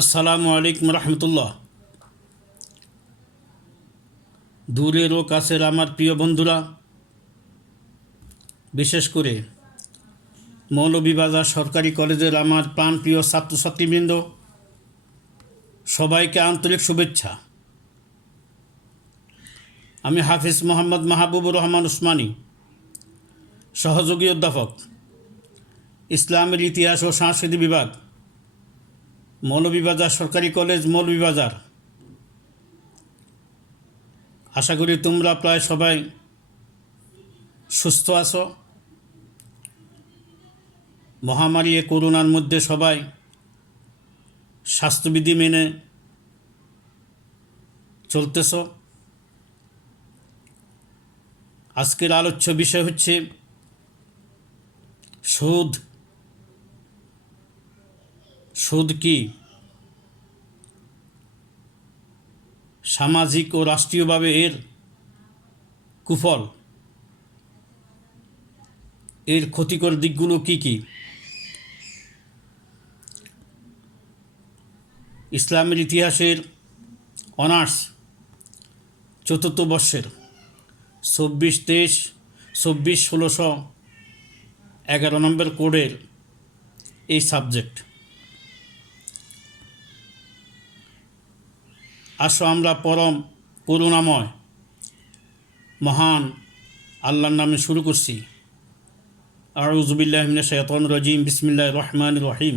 আসসালামু আলাইকুম রহমতুল্লাহ। দূরের ও কাছের আমার প্রিয় বন্ধুরা, বিশেষ করে মৌলভীবাজার সরকারি কলেজের আমার প্রাণপ্রিয় ছাত্রছাত্রীবৃন্দ, সবাইকে আন্তরিক শুভেচ্ছা। আমি হাফিজ মোহাম্মদ মাহবুবুর রহমান উসমানী, সহযোগী অধ্যাপক, ইসলামের ইতিহাস ও সংস্কৃতি বিভাগ, মৌলভীবাজার সরকারি কলেজ, মৌলভীবাজার। আশা করি তোমরা প্রায় সবাই সুস্থ আছো। মহামারী করোনার মধ্যে সবাই স্বাস্থ্যবিধি মেনে চলতেছ। আজকের আলোচ্য বিষয় হচ্ছে সুদ। সুদ কি? সামাজিক ও রাষ্ট্রীয়ভাবে এর কুফল, এর ক্ষতিকর দিকগুলো কি কি? ইসলামের ইতিহাসের অনার্স চতুর্থ বর্ষের 24-23-24-1611 নম্বর কোডের এই সাবজেক্ট। আসো আমরা পরম করুণাময় মহান আল্লাহর নামে শুরু করছি। আউযু বিল্লাহি মিনাশ শাইতানির রাজিম। বিসমিল্লাহির রহমানির রহিম।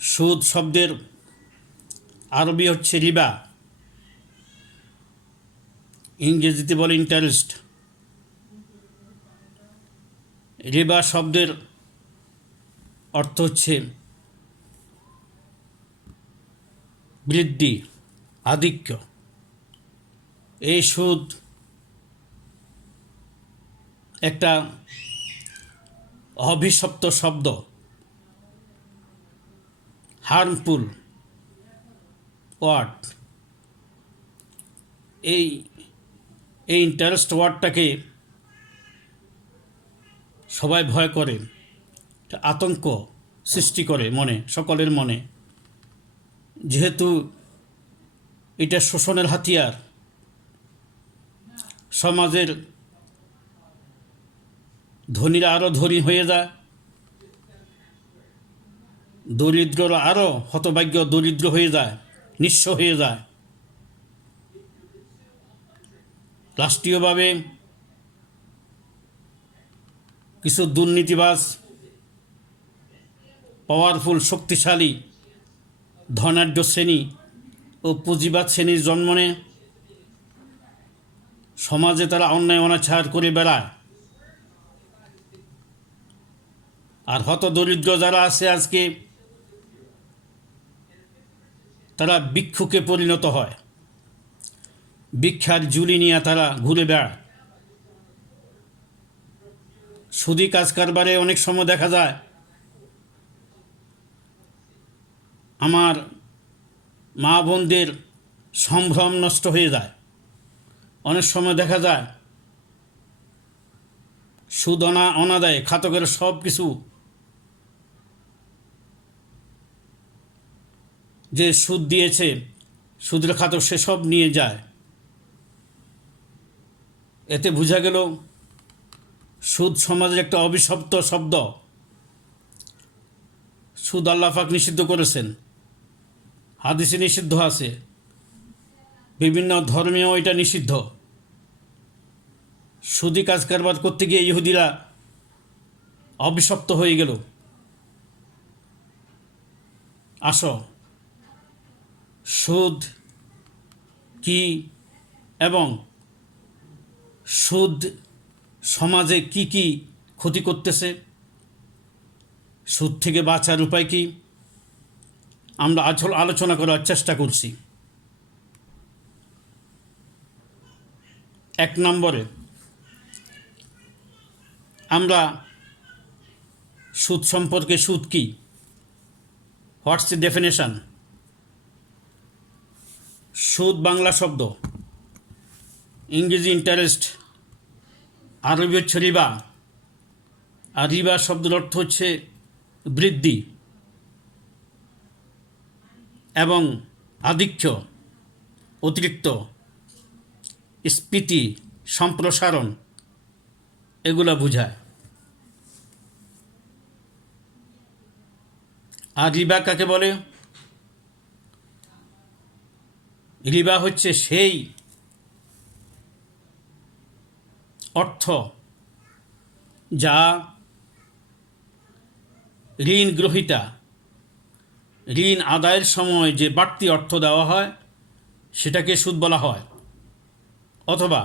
সুদ শব্দের আরবি হচ্ছে রিবা, ইংরেজিতে বলে ইন্টারেস্ট। রিবা শব্দের অর্থ হচ্ছে বৃদ্ধি, আধিক্য। এই সুদ একটা অভিশপ্ত শব্দ, হার্মফুল ওয়ার্ড। এই ইন্টারেস্ট ওয়ার্ডটাকে সবাই ভয় করে, আতঙ্ক সৃষ্টি করে মনে, সকলের মনে, যেহেতু এটা শোষণের হাতিয়ার। সমাজের ধনীরা আরও ধনী হয়ে যায়, দরিদ্ররা আরও হতভাগ্য দরিদ্র হয়ে যায়, নিঃস্ব হয়ে যায়। রাষ্ট্রীয়ভাবে কিছু দুর্নীতিবাজ, পাওয়ারফুল, শক্তিশালী, ধনাঢ্য শ্রেণী ও পুঁজিবাদ শ্রেণীর জন্ম নেয়। সমাজে তারা অন্যায় অনাচার করে বেড়ায়। আর হত দরিদ্র যারা আছে আজকে, তারা ভিক্ষুকে পরিণত হয়। ভিক্ষার ঝুলি নিয়ে তারা ঘুরে বেড়ায়। সুদি কাজ কারবারে অনেক সময় দেখা যায় আমার মা বোনদের সম্ভ্রম নষ্ট হয়ে যায়। অনেক সময় দেখা যায় সুদ অনাদায়ে খাতকের সব কিছু যে সুদ দিয়েছে, সুদের খাতক সেসব নিয়ে যায়। এতে বোঝা গেল সুদ সমাজের একটা অভিশপ্ত শব্দ। সুদ আল্লাহ পাক নিষিদ্ধ করেছেন, হাদিসে নিষিদ্ধ আছে, বিভিন্ন ধর্মেও এটা নিষিদ্ধ। সুদি কাজ কারবার করতে গিয়ে ইহুদিরা অভিশপ্ত হয়ে গেল। আসো, সুদ কি এবং সুদ সমাজে কি কি ক্ষতি করতেছে, সুদ থেকে বাঁচার উপায় কি, আমরা আলোচনা করার চেষ্টা করছি। 1 নম্বরে আমরা সুদ সম্পর্কে, সুদ কি, হোয়াটস দ্য ডেফিনেশন। সুদ বাংলা শব্দ, ইংরেজি ইন্টারেস্ট, আরবি হচ্ছে রিবা। আর রিবা শব্দের অর্থ হচ্ছে বৃদ্ধি এবং আধিক্য, অতিরিক্ত স্ফীতি, সম্প্রসারণ এগুলো বোঝায়। আর রিবা কাকে বলে? রিবা হচ্ছে সেই অর্থ যা ঋণ গ্রহীতা ঋণ আদায়ের সময় যে বাড়তি অর্থ দেওয়া হয় সেটাকে সুদ বলা হয়, অথবা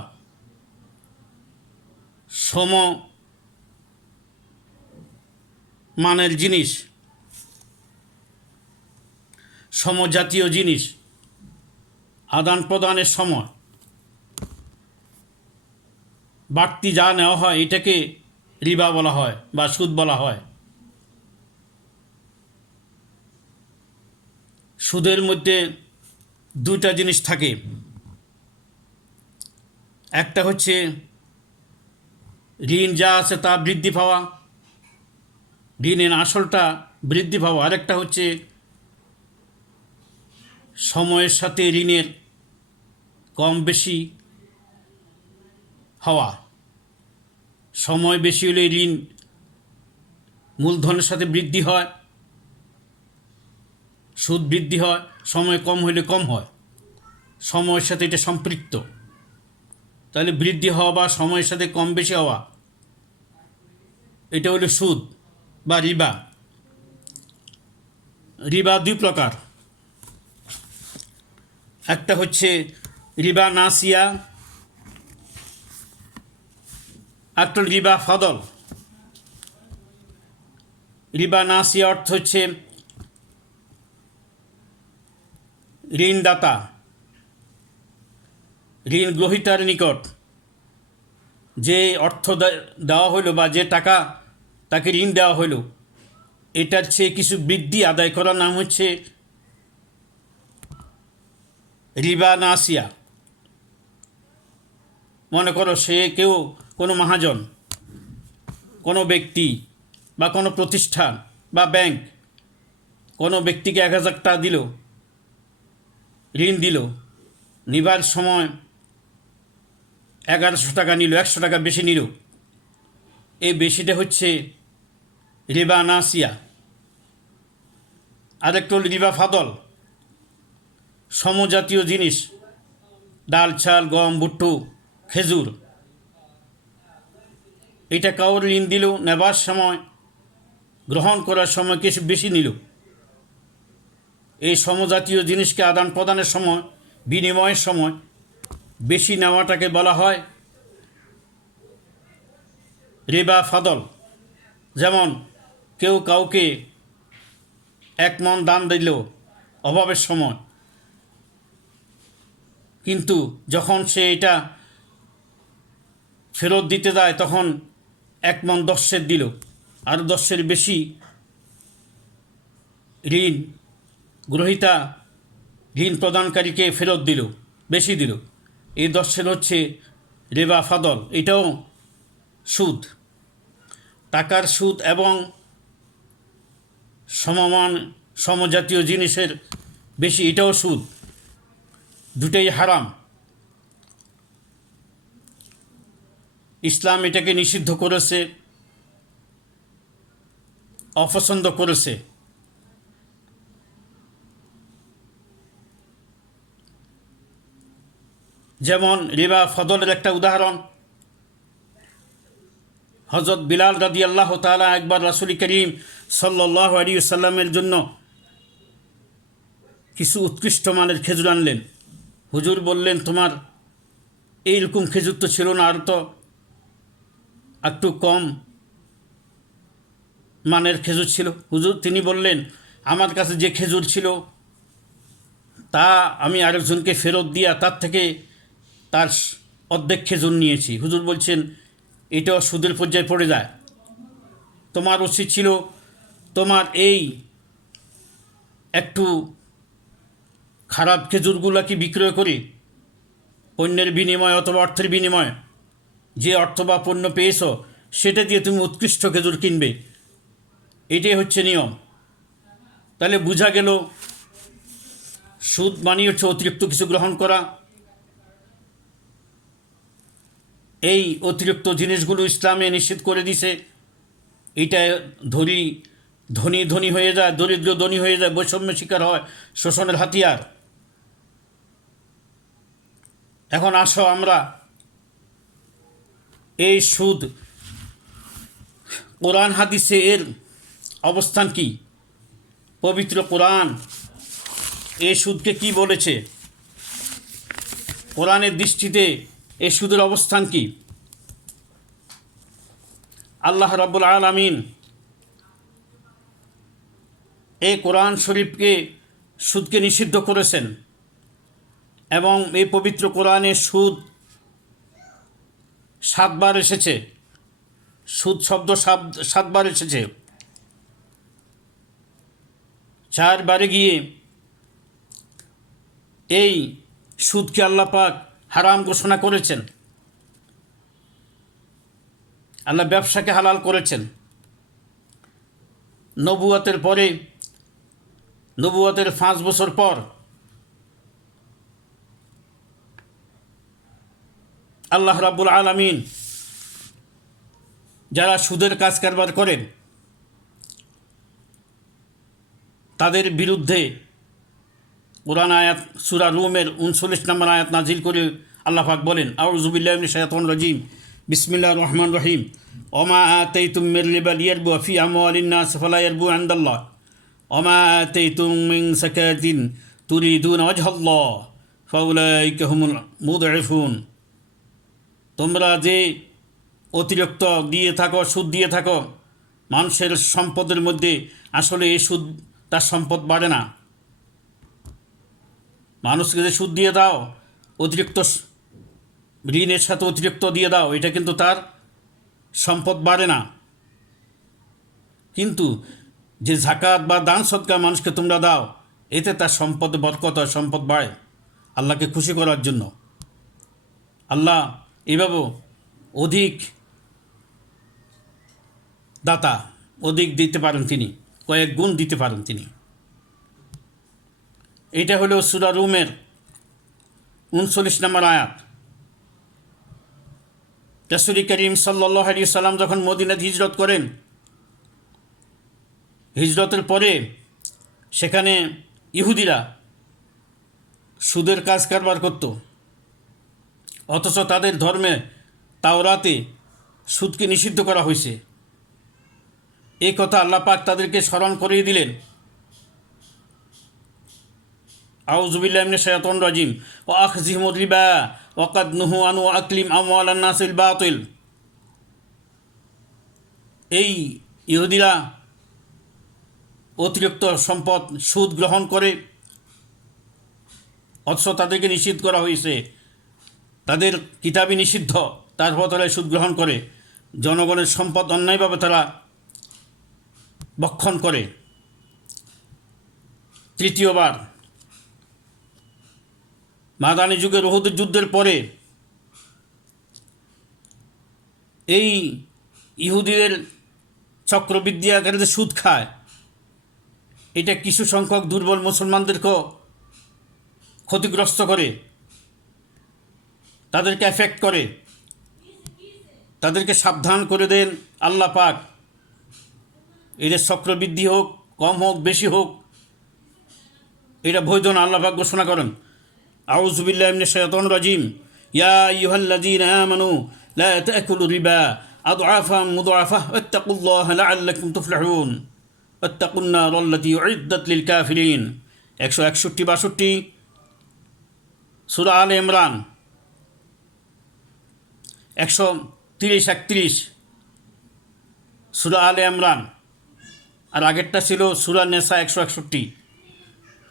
সমমানের জিনিস, সমজাতীয় জিনিস আদান প্রদানের সময় বাড়তি যা নেওয়া হয় এটাকে রিবা বলা হয় বা সুদ বলা হয়। সুদের মধ্যে দুইটা জিনিস থাকে, একটা হচ্ছে ঋণ যা আছে তা বৃদ্ধি পাওয়া, ঋণের আসলটা বৃদ্ধি পাওয়া, আরেকটা হচ্ছে সময়ের সাথে ঋণের কম বেশি হওয়া। সময় বেশি হলে ঋণ মূলধনের সাথে বৃদ্ধি হয়, সুদ বৃদ্ধি হয়, সময় কম হলে কম হয়, সময়ের সাথে এটা সম্পৃক্ত। তাহলে বৃদ্ধি হওয়া বা সময়ের সাথে কম বেশি হওয়া এটা হলো সুদ বা রিবা। রিবা দুই প্রকার, একটা হচ্ছে রিবা নাসিয়া, একটা রিবা ফদল। রিবা নাসিয়া অর্থ হচ্ছে ঋণদাতা ঋণ গ্রহীতার নিকট যে অর্থ দেওয়া হইল বা যে টাকা তাকে ঋণ দেওয়া হইল এটার চেয়ে কিছু বৃদ্ধি আদায় করার নাম হচ্ছে রিবা নাসিয়া। মনে করো সে কেউ কোনো মহাজন, কোনো ব্যক্তি বা কোনো প্রতিষ্ঠান বা ব্যাংক কোনো ব্যক্তিকে 1,000 টাকা দিল, ঋণ দিল, নিবার সময় 1,100 টাকা নিল, 100 টাকা বেশি নিল, এই বেশিটা হচ্ছে রিবা নাসিয়া। আরেকটা হল রিবা ফাদল, সমজাতীয় জিনিস, ডাল, চাল, গম, ভুট্টো, খেজুর, এটা কাউর ঋণ দিল, নেবার সময়, গ্রহণ করার সময় কিছু বেশি নিল। এই সমজাতীয় জিনিসকে আদান প্রদানের সময়, বিনিময়ের সময় বেশি নেওয়াটাকে বলা হয় রিবা ফাদল। যেমন কেউ কাউকে 1 মণ দান দিল অভাবের সময়, কিন্তু যখন সে এটা ফেরত দিতে যায় তখন 1 মণ 10 দিল, আর 10 বেশি ঋণ গ্রহীতা ঋণ প্রদানকারীকে ফেরত দিল, বেশি দিল, এই 10 হচ্ছে রিবা ফাদল। এটাও সুদ, টাকার সুদ এবং সমজাতীয় জিনিসের বেশি, এটাও সুদ, দুটোই হারাম। ইসলাম এটাকে নিষিদ্ধ করেছে, অপছন্দ করেছে। যেমন রিবা ফদলের একটা উদাহরণ, হযরত বিলাল রাদিয়াল্লাহু তাআলা একবার রাসূল করিম সাল্লাল্লাহু আলাইহি ওয়াসাল্লামের জন্য কিছু উৎকৃষ্ট মানের খেজুর আনলেন। হুজুর বললেন, তোমার এইরকম খেজুর তো ছিল না, আর তো একটু কম মানের খেজুর ছিল। হুজুর তিনি বললেন, আমার কাছে যে খেজুর ছিল তা আমি আরেকজনকে ফেরত দিয়া তার থেকে তার অর্ধেক খেজুর নিয়েছি। হুজুর বলছেন, এটাও সুদের পর্যায়ে পড়ে যায়। তোমার উচিত ছিল তোমার এই একটু খারাপ খেজুরগুলোকে বিক্রয় করে পণ্যের বিনিময়ে অথবা অর্থের বিনিময়ে যে অর্থ বা পণ্য পেয়েছ সেটা দিয়ে তুমি উৎকৃষ্ট খেজুর কিনবে। এটাই হচ্ছে নিয়ম। তাহলে বোঝা গেল সুদ মানে হচ্ছে অতিরিক্ত কিছু গ্রহণ করা। এই অতিরিক্ত জিনিসগুলো ইসলামে নিষেধ করে দিছে। এটা ধনী ধনী হয়ে যায়, দরিদ্র ধনী হয়ে যায়, বৈষম্যের শিকার হয়, শোষণের হাতিয়ার। এখন আসো আমরা এই সুদ কোরআন হাদিসে এর অবস্থান কি, পবিত্র কোরআন এই সুদকে কি বলেছে, কোরআনের দৃষ্টিতে এই সুদের অবস্থান কি। আল্লাহ রাব্বুল আলামিন এই কোরআন শরীফকে সুদকে নিষিদ্ধ করেছেন এবং এই পবিত্র কোরআনে সুদ 7 বার এসেছে। সুদ শব্দ 7 বার এসেছে। 4 বারে গিয়ে এই সুদকে আল্লাহ পাক হারাম ঘোষণা করেছেন। আল্লাহ ব্যবসাকে হালাল করেছেন। নবুয়তের পরে, নবুয়তের 5 বছর পর আল্লাহ রাব্বুল আলামিন যারা সুদের কাজ কারবার করেন তাদের বিরুদ্ধে কোরআন আয়াত সূরা রুমের 39 নম্বর আয়াত নাজিল করে আল্লাহ পাক বলেন, আউযু বিল্লাহি মিনাশ শাইতানির রাজিম, বিসমিল্লাহির রহমানির রহিম, ওমা আতাইতুম মির রিবা লিয়ারবু ফি আমওয়ালিন নাস ফালা ইয়ারবু ইনদাল্লাহ ওমা আতাইতুম মিন যাকাতিন তুরিদুনা ওয়াজহাল্লাহ ফাউলাইকা হুমুল মুদঈফুন। তোমরা যে অতিরিক্ত দিয়ে থাকো, সুদ দিয়ে থাকো মানুষের সম্পদের মধ্যে, আসলে এই সুদ তার সম্পদ বাড়ে না। মানুষকে যে সুদ দিয়ে দাও, অতিরিক্ত ঋণের সাথে অতিরিক্ত দিয়ে দাও, এটা কিন্তু তার সম্পদ বাড়ে না। কিন্তু যে যাকাত বা দান সদকা মানুষকে তোমরা দাও, এতে তার সম্পদ বরকত হয়, সম্পদ বাড়ে আল্লাহকে খুশি করার জন্য। আল্লাহ এভাবে অধিক দাতা, অধিক দিতে পারেন তিনি, কয়েক গুণ দিতে পারেন তিনি। এটা হলো সূরা রুমের 39 নম্বর আয়াত। রাসূল করিম সাল্লাল্লাহু আলাইহি সাল্লাম যখন মদিনাতে হিজরত করেন, হিজরতের পরে সেখানে ইহুদিরা সুদের কাজ কারবার করত, অথচ তাদের ধর্মে তাওরাতে সুদকে নিষিদ্ধ করা হয়েছে। এই কথা আল্লাহ পাক তাদেরকে স্মরণ করিয়ে দিলেন। আউযু বিল্লাহি মিনাশ শাইতানির রাজিম, ওয়া আখযিহিমুর রিবা ওয়া কাদ নুহু আনহু আকলিম আমওয়ালান নাসিল বাতিল। এই ইহুদিরা অতিরিক্ত সম্পদ সুদ গ্রহণ করে, অথচ তাদেরকে নিষিদ্ধ করা হয়েছে, তাদের কিতাবই নিষিদ্ধ, তারপর তারা সুদ গ্রহণ করে, জনগণের সম্পদ অন্যায়ভাবে তারা ভক্ষণ করে। তৃতীয়বার মাদানী যুগের উহুদের যুদ্ধের পরে এই ইহুদিদের চক্রবৃদ্ধিকারীদের সুদ খায়, এটা কিছু সংখ্যক দুর্বল মুসলমানদেরকেও ক্ষতিগ্রস্ত করে, তাদেরকে এফেক্ট করে, তাদেরকে সাবধান করে দেন আল্লাহ পাক। এদের চক্রবৃদ্ধি হোক, কম হোক, বেশি হোক, এটা বৈধ না, আল্লাহ পাক ঘোষণা করেন। আউযু বিল্লাহি মিনাশ শাইতানির রাজিম, ইয়া আইয়ুহাল্লাযীনা আমানু লা তাকুলু রিবা আদআফান মুদআফাহ ওয়াত্তাকুল্লাহা লাআল্লাকুম তুফলিহুন ওয়াত্তাকুন নারাল্লাতী উইদ্দাত লিল কাফিরিন। 161-62 সূরা আলে ইমরান, 130-31 সূরা আলে ইমরান, আর আগেরটা ছিল সূরা নেসা 161,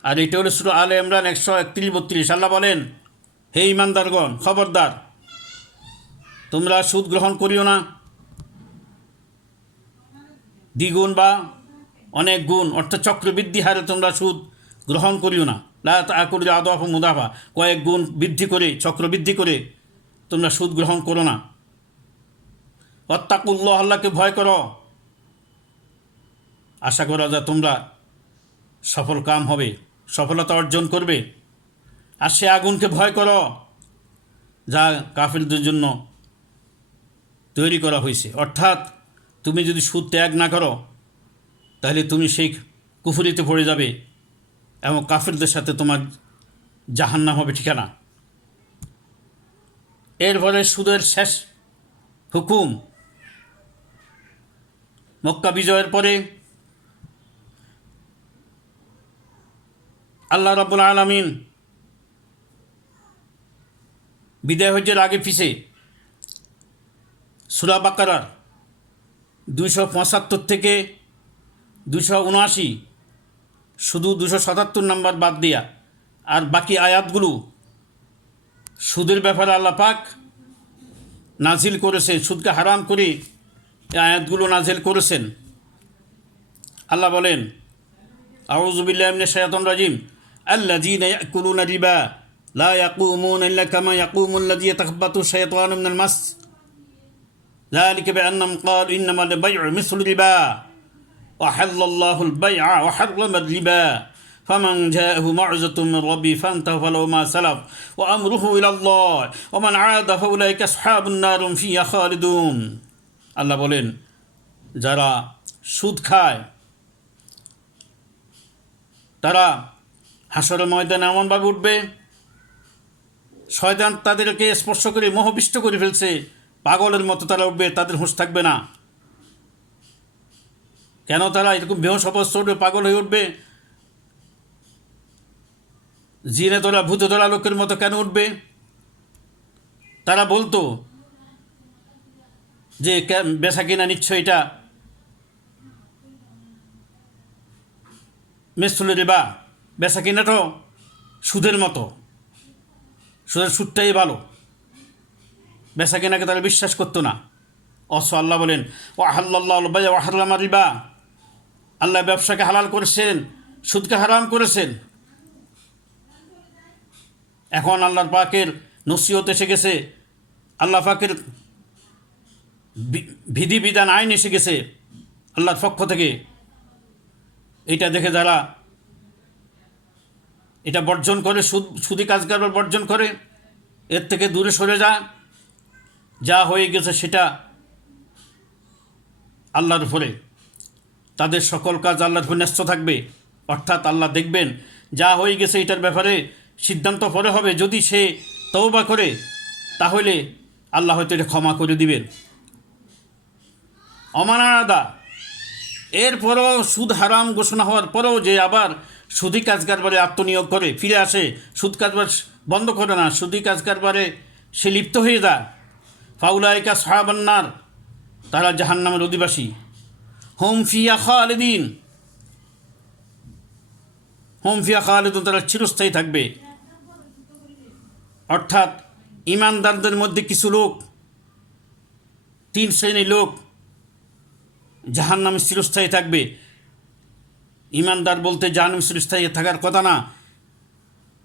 আর এটা হলো সূরা আলে ইমরান 131-32। আল্লাহ বলেন, হে ঈমানদারগণ, খবরদার তোমরা সুদ গ্রহণ করিও না দ্বিগুণ বা অনেক গুণ, অর্থাৎ চক্রবৃদ্ধি হারে তোমরা সুদ গ্রহণ করিও না। লা তাকুলু আদআফা মুদাফা, কয়েক গুণ বৃদ্ধি করে, চক্রবৃদ্ধি করে তোমরা সুদ গ্রহণ করো না। ওয়াত্তাকুল্লাহ, আল্লাহকে ভয় করো। আশা করা যায় তোমরা সফল কাম হবে, সফলতা অর্জন করবে। আর সে আগুনকে ভয় করো যা কাফিরদের জন্য তৈরি করা হয়েছে। অর্থাৎ তুমি যদি সুদ ত্যাগ না করো তাহলে তুমি সেই কুফরিতে পড়ে যাবে এবং কাফিরদের সাথে তোমার জাহান্নাম হবে ঠিকানা। এরপরে সুদের শেষ হুকুম, মক্কা বিজয়ের পরে আল্লাহ রাব্বুল আলামিন বিদায় হজ্জের আগে পিছে সূরা বাকারার 275 থেকে 279, শুধু 277 নম্বর বাদ দিয়া আর বাকি আয়াতগুলো সুদের ব্যাপারে আল্লাহ পাক নাজিল করেছে। সুদকে হারাম করে এই আয়াতগুলো নাজিল করেছেন। আল্লাহ বলেন, আউযু বিল্লাহি মিনাশ শাইতানির রাজিম, আল্লাযীনা ইয়াকুলুনা রিবা লা ইয়াকুমুনা ইল্লা কামা ইয়াকুমুল লাযী ইয়াতাখাব্বাতু শাইতানু মিনাল মাস যালিকা বিআন্নাহুম ক্বালু ইন্নামাল বাই'উ মিসলু রিবা ওয়া হাল্লাল্লাহুল বাই'a ওয়া হাররামার রিবা ফামান জাআহু মাউযিযাতুম মির রাব্বিহি ফান্তাহু ফালাহু মা সালাফ ওয়া আমরুহু ইলাল্লাহ ওয়া মান আ'াদা ফাউলাইকা আসহাবুন নার হুম ফিহা খালিদুন। আল্লাহ বলেন, যারা সুদ খায় তারা হাসরের ময়দানে এমনভাবে উঠবে, শয়তান তাদেরকে স্পর্শ করে মোহবিষ্ট করে ফেলছে, পাগলের মতো তারা উঠবে, তাদের হুঁশ থাকবে না। কেন তারা এরকম বেহুশ অবস্থা উঠবে, পাগল হয়ে উঠবে? জিনে ধরা ভূতে ধরা লোকের মতো কেন উঠবে? তারা বলতো যে বেচা কিনা নিশ্চয় এটা মিসলু রিবা, বেচা কিনাটাও সুদের মতো, সুদটাই ভালো। বেচা কেনাকে তারা বিশ্বাস করতো না। অথচ আল্লাহ বলেন, ওয়া হাল্লাল্লাহুল বাই'a ওয়া হাররামার রিবা, আল্লাহ ব্যবসাকে হালাল করেছেন, সুদকে হারাম করেছেন। এখন আল্লাহর পাকের নসিহত এসে গেছে, আল্লাহ পাকের বিধিবিধান আইন এসে গেছে আল্লাহর পক্ষ থেকে। এটা দেখে যারা এটা বর্জন করে, সুদি কাজ কারবার বর্জন করে, এর থেকে দূরে সরে যা হয়ে গেছে সেটা আল্লাহর উপরে, তাদের সকল কাজ আল্লাহর উপরে ন্যস্ত থাকবে। অর্থাৎ আল্লাহ দেখবেন যা হয়ে গেছে এটার ব্যাপারে সিদ্ধান্ত পরে হবে। যদি সে তওবা করে তাহলে আল্লাহ হয়তো এটা ক্ষমা করে দিবেন। অমানাদা, এরপরও সুদ হারাম ঘোষণা হওয়ার পরেও যে আবার সুদি কাজ কারবারে আত্মনিয়োগ করে, ফিরে আসে, সুদ কারবার বন্ধ করে না, সুদি কাজ কারবারে সে লিপ্ত হয়ে যায়, ফাউলাইকা আসহাবুন নার, তারা জাহান্নামের অধিবাসী। হুম ফিহা খালিদিন, তারা চিরস্থায়ী থাকবে। অর্থাৎ ইমানদারদের মধ্যে কিছু লোক, 3 শ্রেণীর লোক জাহান্নামে চিরস্থায়ী থাকবে। ইমানদার বলতে জাহান্নামে চিরস্থায়ী থাকার কথা না।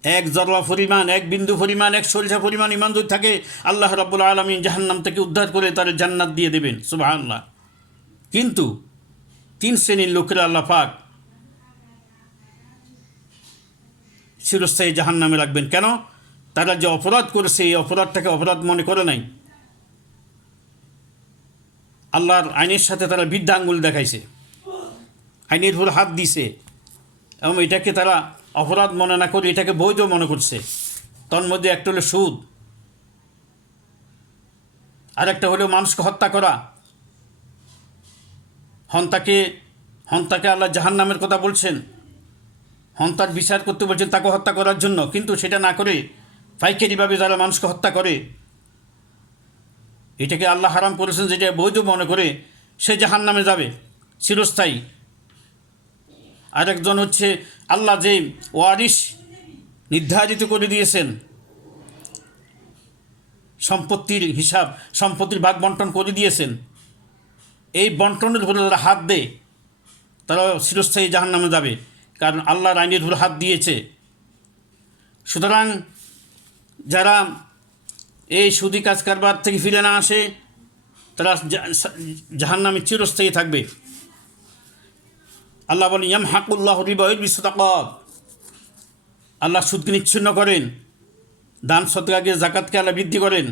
1 জররা পরিমাণ, 1 বিন্দু পরিমাণ, 1 সরিষা পরিমাণ ইমান যদি থাকে, আল্লাহ রাব্বুল আলামিন জাহান্নাম থেকে উদ্ধার করে তার জান্নাত দিয়ে দেবেন, সুবহানাল্লাহ। কিন্তু 3 শ্রেণীর লোকেরা আল্লাহ পাক চিরস্থায়ী জাহান্নামে রাখবেন। কেন? তারা যে অপরাধ করেছে এই অপরাধটাকে অপরাধ মনে করে নাই, আল্লাহর আইনের সাথে তারা বৃদ্ধাঙ্গুল দেখাইছে, আইনের উপর হাত দিছে এবং এটাকে তারা অপরাধ মনে না করে এটাকে বৈধ মনে করছে। তন্মধ্যে একটা হলো সুদ, আর একটা হলো মানুষকে হত্যা করা। হন্তাকে আল্লাহ জাহান্নামের কথা বলছেন, হন্তার বিচার করতে বলছেন তাকে হত্যা করার জন্য, কিন্তু সেটা না করে পাইকারিভাবে যারা মানুষকে হত্যা করে, এটাকে আল্লাহ হারাম করেছেন, যেটা বৈধ মনে করে সে জাহান্নামে যাবে চিরস্থায়ী। আরেকজন হচ্ছে আল্লাহ যে ওয়ারিশ নির্ধারিত করে দিয়েছেন, সম্পত্তির হিসাব, সম্পত্তির ভাগ বন্টন করে দিয়েছেন, এই বন্টনের উপরে যারা হাত দেয় তারা চিরস্থায়ী জাহান্নামে যাবে, কারণ আল্লাহর আইনের উপরে হাত দিয়েছে। সুতরাং যারা এই সুদি কাজ কারবার থেকে ফিরে না আসে তারা জাহান্নামে চিরস্থায়ী থাকবে। আল্লাহ বলেন ইয়ামহাকুল্লাহু রিবা ওয়া ইউরবি সাদাকাত, আল্লাহ সুদকে নিচ্ছিন্ন করেন, দান সদকাকে জাকাতকে আল্লাহ বৃদ্ধি করেন।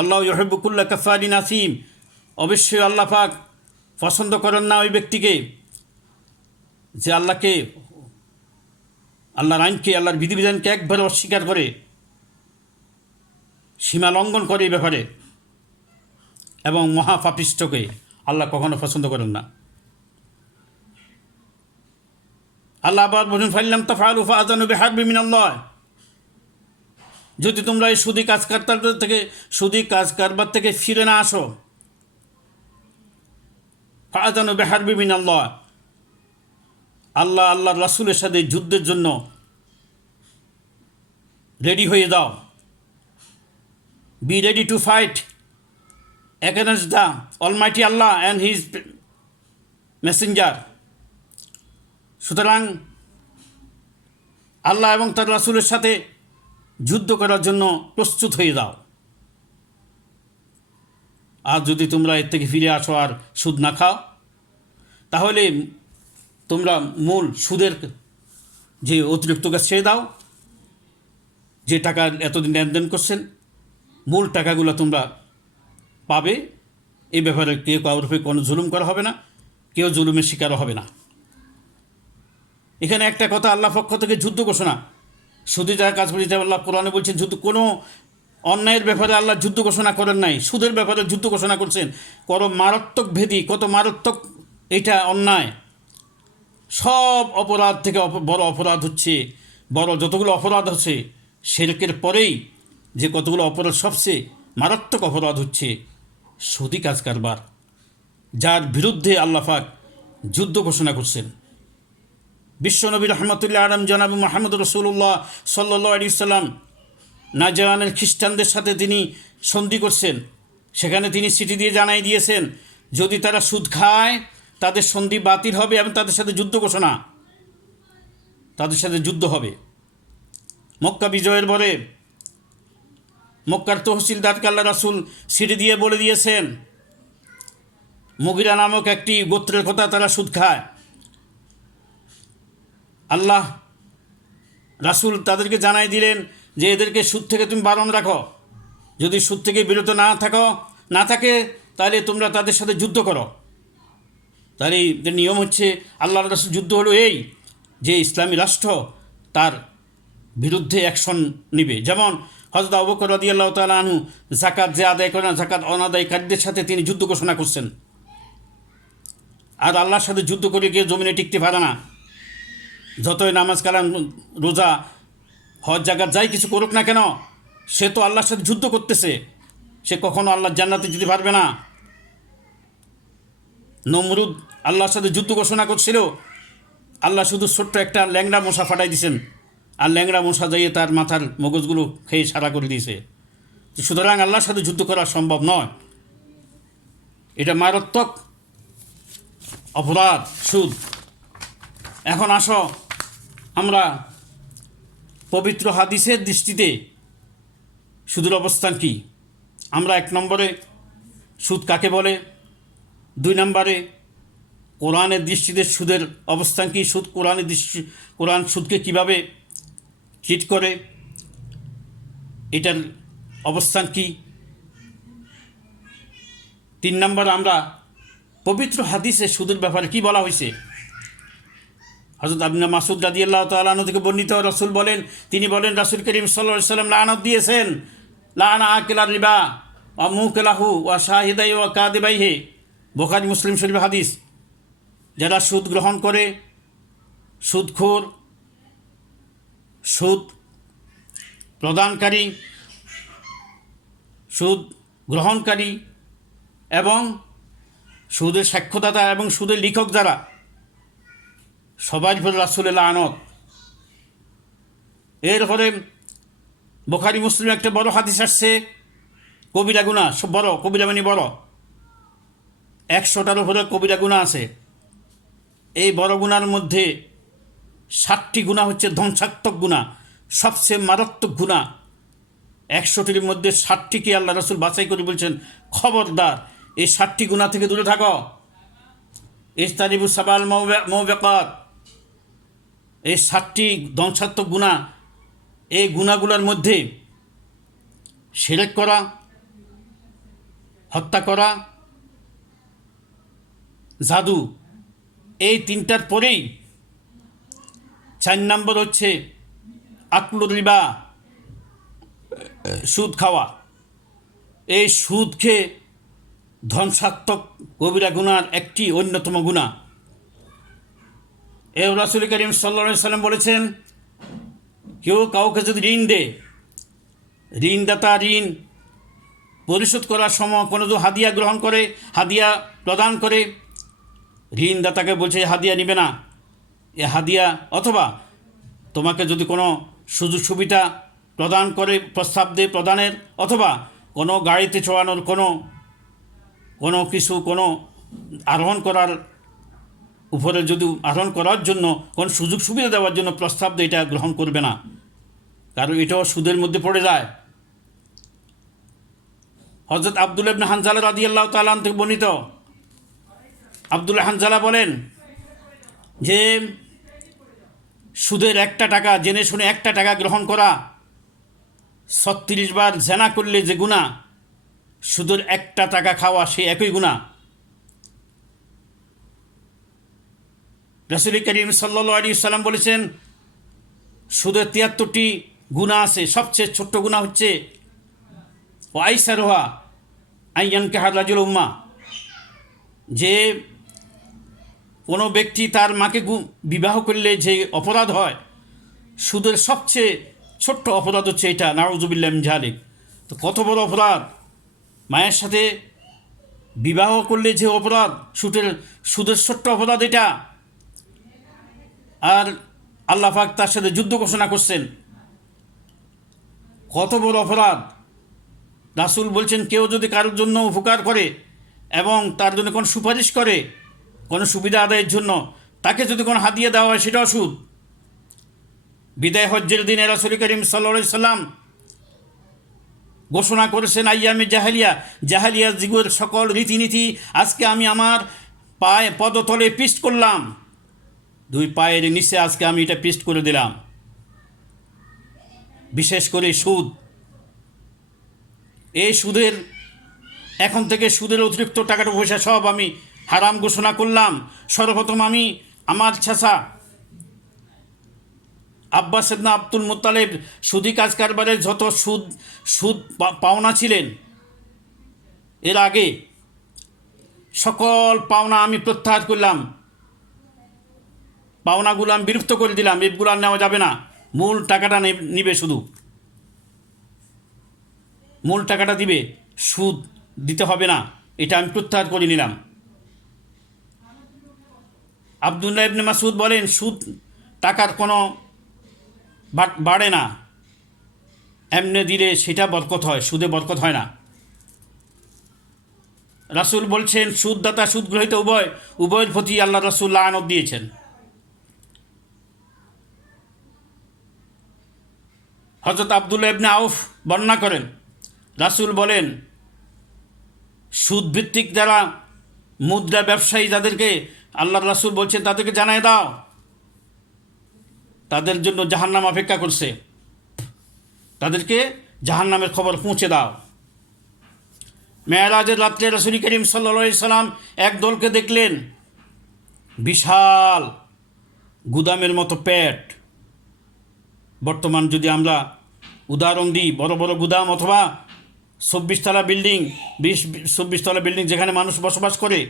আল্লাহ ইউহিব্বু কুল্লা কাফফারিন আসিম, অবশ্যই আল্লাহ পাক পছন্দ করেন না ওই ব্যক্তিকে যে আল্লাহর আইনকে, আল্লাহর বিধিবিধানকে একবারে অস্বীকার করে, সীমা লঙ্ঘন করে এই ব্যাপারে, এবং মহাপাপিষ্ঠকে আল্লাহ কখনো পছন্দ করেন না। আল্লাহ আবার বলেন ফাইল্লাম তাফআলু ফাআযানু বিহারবিন মিনাল্লাহ, যদি তোমরা এই সুদী কাজ কারবার থেকে ফিরে না আসো, ফাআযানু বিহারবিন মিনাল্লাহ, আল্লাহর রাসূলের সাথে যুদ্ধের জন্য রেডি হয়ে যাও। Be ready to fight against the Almighty Allah and His Messenger। সুতরাং আল্লাহ এবং তার রাসূলের সাথে যুদ্ধ করার জন্য প্রস্তুত হয়ে যাও। আর যদি তোমরা এর থেকে ফিরে আসো আর সুদ না খাও, তাহলে তোমরা মূল সুদের যে অতিরিক্ত কাজ ছেড়ে দাও, যে টাকা এতদিন লেনদেন করছেন মূল টাকাগুলো তোমরা পাবে। এই ব্যাপারে কেউ কারোর উপরে কোনো জুলুম করা হবে না, কেউ জুলুমের শিকারও হবে না। এখানে একটা কথা, আল্লাহ পক্ষ থেকে যুদ্ধ ঘোষণা, সুদে যারা কাজ করেছে আল্লাহ কোরআনে বলছেন যুদ্ধ, কোনো অন্যায়ের ব্যাপারে আল্লাহ যুদ্ধ ঘোষণা করেন নাই, সুদের ব্যাপারে যুদ্ধ ঘোষণা করছেন। কত মারাত্মক ভেদি, কত মারাত্মক এটা অন্যায়। সব অপরাধ থেকে বড় অপরাধ হচ্ছে, যতগুলো অপরাধ হচ্ছে শিরকের পরেই যে কতগুলো অপরাধ, সবচেয়ে মারাত্মক অপরাধ হচ্ছে সুদী কাজ কারবার, যার বিরুদ্ধে আল্লাহ পাক যুদ্ধ ঘোষণা করছেন। বিশ্বনবী রহমতুল্লাহ আলম জনাব মুহাম্মদ রাসূলুল্লাহ সাল্লাল্লাহু আলাইহি ওয়াসাল্লাম নাজারানের খ্রিস্টানদের সাথে তিনি সন্ধি করছেন। সেখানে তিনি চিঠি দিয়ে জানাই দিয়েছেন যদি তারা সুদ খায় তাদের সন্ধি বাতিল হবে এবং তাদের সাথে যুদ্ধ হবে। মক্কা বিজয়ের পরে মক্কার তহসিলদারকে আল্লাহ রাসূল চিঠি দিয়ে বলে দিয়েছেন মুগিরা নামক একটি গোত্রের কথা তারা সুদ খায়। আল্লাহ রাসূল তাদেরকে জানাই দিলেন যে এদেরকে সুদ থেকে তুমি বারণ রাখো, যদি সুদ থেকে বিরত না থাকে তাহলে তোমরা তাদের সাথে যুদ্ধ করো। তার এই নিয়ম হচ্ছে আল্লাহর রাসূল যুদ্ধ হলো এই যে ইসলামী রাষ্ট্র তার বিরুদ্ধে অ্যাকশন নেবে। যেমন হযরত আবু বকর রাদিয়াল্লাহু তাআলা আনহু যাকাত যে আদায় করে না, যাকাত অনাদায়কারীদের সাথে তিনি যুদ্ধ ঘোষণা করছেন। আর আল্লাহর সাথে যুদ্ধ করে কেউ জমিনে টিকতে পারে না, যতই নামাজ কালাম রোজা হজ জাকাত যাই কিছু করুক না কেন, সে তো আল্লাহর সাথে যুদ্ধ করতেছে, সে কখনো আল্লাহর জান্নাতে যেতে পারবে না। নমরুদ আল্লাহর সাথে যুদ্ধ ঘোষণা করছিল, আল্লাহ শুধু ছোট্ট একটা ল্যাংড়া মশা ফাটাই দিয়েছেন, আর ল্যাংড়া মশা যাইয়ে তার মাথার মগজগুলো খেয়ে সারা করে দিয়েছে। সুতরাং আল্লাহর সাথে যুদ্ধ করা সম্ভব নয়, এটা মারাত্মক অপরাধ সুদ। এখন আসো আমরা পবিত্র হাদিসের দৃষ্টিতে সুদের অবস্থান কি। আমরা 1 নম্বরে সুদ কাকে বলে, 2 নম্বরে কোরআনের দৃষ্টিতে সুদের অবস্থান কি, কোরআন সুদকে কিভাবে ট্রিট করে, এটার অবস্থান কি। 3 নম্বর আমরা পবিত্র হাদিসে সুদের ব্যাপারে কি বলা হয়েছে। হযরত ইবনে মাসউদ রাদিয়াল্লাহু তাআলা আনহু থেকে বর্ণিত, রাসূল বলেন, তিনি বলেন রাসূল করিম সাল্লাল্লাহু আলাইহি ওয়াসাল্লাম লানত দিয়েছেন, লানা আকিলার রিবা ওয়া মুকিলাহু ওয়া শাহিদাই ওয়া কাদিবাইহি। বুখারী মুসলিম শরীফ হাদিস। যারা সুদ গ্রহণ করে, সুদখোর, সুদ প্রদানকারী, সুদ গ্রহণকারী এবং সুদের সাক্ষ্যদাতা এবং সুদের লিখক যারা, সবার উপর রাসূলের লানত। এরপরে বুখারী মুসলিম একটা বড় হাদিস আসছে, কবিরা গুনাহ, সব বড়, কবিরা মানে বড়, 100টার উপরে কবিরা গুনাহ আছে। এই বড় গুনার মধ্যে 7টি গুনাহ হচ্ছে ধ্বংসাত্মক গুনাহ, সবচেয়ে মারাত্মক গুনাহ। 100টির মধ্যে 7টিকে আল্লাহ রাসূল বাছাই করে বলছেন খবরদার এই 7টি গুনাহ থেকে দূরে থাকো। ইজতানিবু সাবাল মুবিকাত, এই 7টি ধ্বংসাত্মক গুনাহ, এই গুনাহগুলোর মধ্যে শিরক করা, হত্যা করা, জাদু, এই 3টার পরেই 4 নম্বর হচ্ছে আকলুর রিবা, সুদ খাওয়া। এই সুদ খেয়ে ধ্বংসাত্মক কবিরা গুনার একটি অন্যতম গুনাহ। এ রাসূল করিম সাল্লাল্লাহু আলাইহি সাল্লাম বলেছেন, কেউ কাউকে যদি ঋণ দেয়, ঋণদাতা ঋণ পরিশোধ করার সময় কোনো যদি হাদিয়া গ্রহণ করে, হাদিয়া প্রদান করে, ঋণদাতাকে বলছে হাদিয়া নিবে না, এ হাদিয়া, অথবা তোমাকে যদি কোনো সুযোগ সুবিধা প্রদান করে, প্রস্তাব দেয় প্রদানের, অথবা কোনো গাড়িতে চড়ানোর কোনো কিছু, কোনো আরোহণ করার উপরে যদি আরোহণ করার জন্য কোনো সুযোগ সুবিধা দেওয়ার জন্য প্রস্তাব দেয়, এটা গ্রহণ করবে না, কারণ এটাও সুদের মধ্যে পড়ে যায়। হযরত আব্দুল্লাহ ইবনে হানজালা রাদিয়াল্লাহু তাআলা থেকে বর্ণিত, আব্দুল্লাহ হানজালা বলেন যে সুদের 1টা টাকা, জেনে শুনে 1টা টাকা গ্রহণ করা 36 বার জেনা করলে যে গুনাহ, সুদের 1টা টাকা খাওয়া সেই একই গুনাহ। রাসূল করিম সাল্লাল্লাহু আলাইহি সাল্লাম বলেছেন, সুদের 73টি গুনাহ আছে, সবচেয়ে ছোট্ট গুনাহ হচ্ছে ওয়াইসারুহা আইয়ানকাহা রাজুল উম্মা, যে কোনো ব্যক্তি তার মাকে বিবাহ করলে যে অপরাধ হয়, সুদের সবচেয়ে ছোট্ট অপরাধ হচ্ছে এটা, নাউযুবিল্লাহি মিন যালিক। তো কত বড় অপরাধ! মায়ের সাথে বিবাহ করলে যে অপরাধ, সুদের ছোট্ট অপরাধ এটা, আর আল্লাহ পাক তার সাথে যুদ্ধ ঘোষণা করছেন। কত বড় অপরাধ! রাসূল বলছেন, কেউ যদি কারোর জন্য উপকার করে এবং তার জন্য কোনো সুপারিশ করে, কোনো সুবিধা আদায়ের জন্য, তাকে যদি কোনো হাদিয়া দেওয়া হয়, সেটাও সুদ। বিদায় হজ্জের দিনে রাসূল করিম সাল্লাল্লাহু আলাইহি সাল্লাম ঘোষণা করেছেন, আইয়ামে জাহেলিয়া যুগের সকল রীতিনীতি আজকে আমি আমার পদতলে পিষ্ট করলাম, 2 পায়ের নিচে আজকে আমি এটা পিষ্ট করে দিলাম। বিশেষ করে সুদ, এই সুদের, এখন থেকে সুদের অতিরিক্ত টাকাটা পয়সা সব আমি হারাম ঘোষণা করলাম। সর্বপ্রথম আমি আমার চাচা আব্বাস ইবনে আব্দুল মুত্তালিব সুদি কাজ কারবারের যত সুদ পাওনা ছিলেন, এর আগে সকল পাওনা আমি প্রত্যাহার করলাম, পাওনাগুলো আমি বিলুপ্ত করে দিলাম, এগুলো আর নেওয়া যাবে না, মূল টাকাটা নিবে, শুধু মূল টাকাটা দিবে, সুদ দিতে হবে না, এটা আমি প্রত্যাহার করে নিলাম। আব্দুল্লাহ ইবনে মাসউদ বলেন, সুদ টাকার কোনো বাড়ে না, এমনি দিলে সেটা বরকত হয়, সুদে বরকত হয় না। রাসূল বলছেন, সুদদাতা সুদ গ্রহীতা উভয়ের প্রতি আল্লাহ রাসূল লানত দিয়েছেন। হযরত আব্দুল্লাহ ইবনে আউফ বর্ণনা করেন, রাসূল বলেন, সুদভিত্তিক যারা মুদ্রা ব্যবসায়ী, যাদেরকে আল্লাহ রাসূল বলছেন তাদেরকে জানায় দাও, তাদের জন্য জাহান্নাম অপেক্ষা করছে, তাদেরকে জাহান্নামের খবর পৌঁছে দাও। মেরাজের রাত্রে রাসূল করিম সাল্লাল্লাহু আলাইহি সাল্লাম এক দলকে দেখলেন, বিশাল গুদামের মতো পেট। বর্তমান যদি আমরা উদাহরণ দিই, বড় বড় গুদাম অথবা 24 তলা বিল্ডিং, 24 তলা বিল্ডিং যেখানে মানুষ বসবাস করে,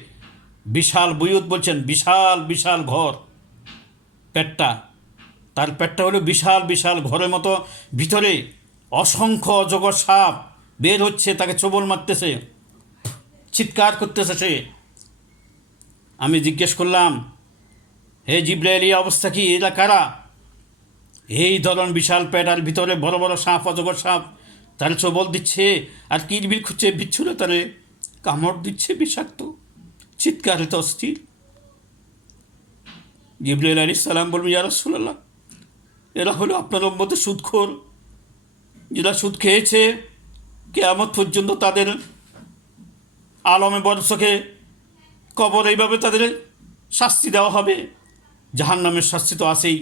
বিশাল বুয়ুত বলছেন, বিশাল বিশাল ঘর, তার পেটটা হলো বিশাল বিশাল ঘরের মতো, ভিতরে অসংখ্য অজগর সাপ বের হচ্ছে, তাকে চোবল মারতেছে, চিৎকার করতেছে সে। আমি জিজ্ঞেস করলাম, হে জিবরাইল, এই অবস্থা কি, এরা কারা? এই ধরন বিশাল পেট আর ভিতরে বড় বড় সাপ, অজগর সাপ, তার চোবল দিচ্ছে আর কিরবির খুঁজছে, বিচ্ছুরে তারে কামড় দিচ্ছে, বিষাক্ত, চিৎকার হতে অস্থির। জিবরাইল আলাইহিস সালাম বলবেন, ইয়া রাসূলুল্লাহ, এরা হলো আপনার উম্মতের সুদখোর, যারা সুদ খেয়েছে, কিয়ামত পর্যন্ত তাদের আলমে বরসকে কবর এইভাবে তাদের শাস্তি দেওয়া হবে, জাহান্নামের শাস্তি তো আছেই।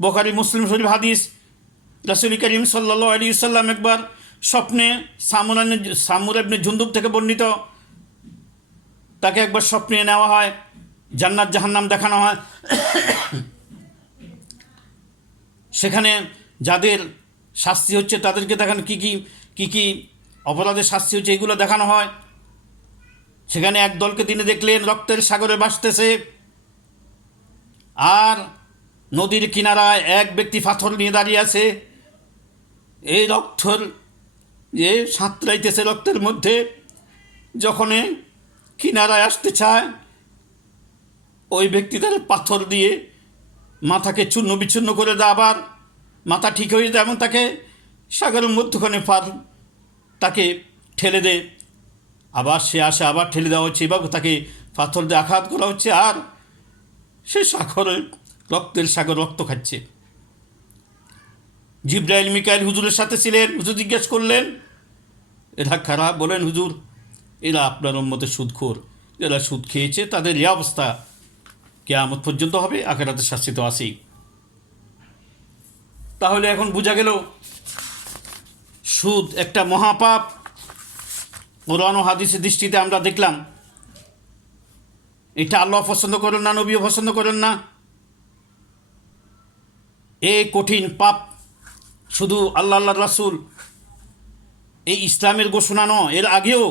বুখারী মুসলিম শরীফ হাদিস, রাসূল করিম সাল্লাল্লাহু আলাইহি ওয়াসাল্লাম একবার স্বপ্নে সামুর ইবনে জুনদুব থেকে বর্ণিত, তাকে একবার স্বপ্নে নেওয়া হয়, জান্নাত জাহান্নাম দেখানো হয়। সেখানে যাদের শাস্তি হচ্ছে তাদেরকে দেখানো, কী কী অপরাধের শাস্তি হচ্ছে এগুলো দেখানো হয়। সেখানে এক দলকে তিনি দেখলেন রক্তের সাগরে ভাসতেছে, আর নদীর কিনারায় এক ব্যক্তি পাথর নিয়ে দাঁড়িয়ে আছে। এই রক্তর যে সাঁতরাইতেছে রক্তের মধ্যে, যখন কিনারায় আসতে চায় ওই ব্যক্তি তার পাথর দিয়ে মাথাকে চূর্ণ বিচ্ছিন্ন করে দেয়, আবার মাথা ঠিক হয়ে যায় এবং তাকে সাগরের মধ্যখানে তাকে ঠেলে দেয়। আবার সে আসে, আবার ঠেলে দেওয়া হচ্ছে, এভাবে তাকে পাথর দিয়ে আঘাত করা হচ্ছে, আর সে সাগরে রক্তের সাগর রক্ত খাচ্ছে। জিবরাইল মিকাইল হুজুরের সাথে ছিলেন। হুজুর জিজ্ঞেস করলেন, এরা খারাপ? বলেন, হুজুর এরা আপনার উম্মতের সুদখোর, যারা সুদ খেয়েছে তাদের এই অবস্থা কিয়ামত পর্যন্ত হবে, আখিরাতের শাস্তি তো আছেই। তাহলে এখন বোঝা গেল সুদ একটা মহাপাপ। কোরআন ও হাদিসের দৃষ্টিতে আমরা দেখলাম এটা আল্লাহ পছন্দ করেন না, নবীও পছন্দ করেন না। এই কঠিন পাপ শুধু আল্লাহ রাসূল এই ইসলামের ঘোষণা নয়, এর আগেও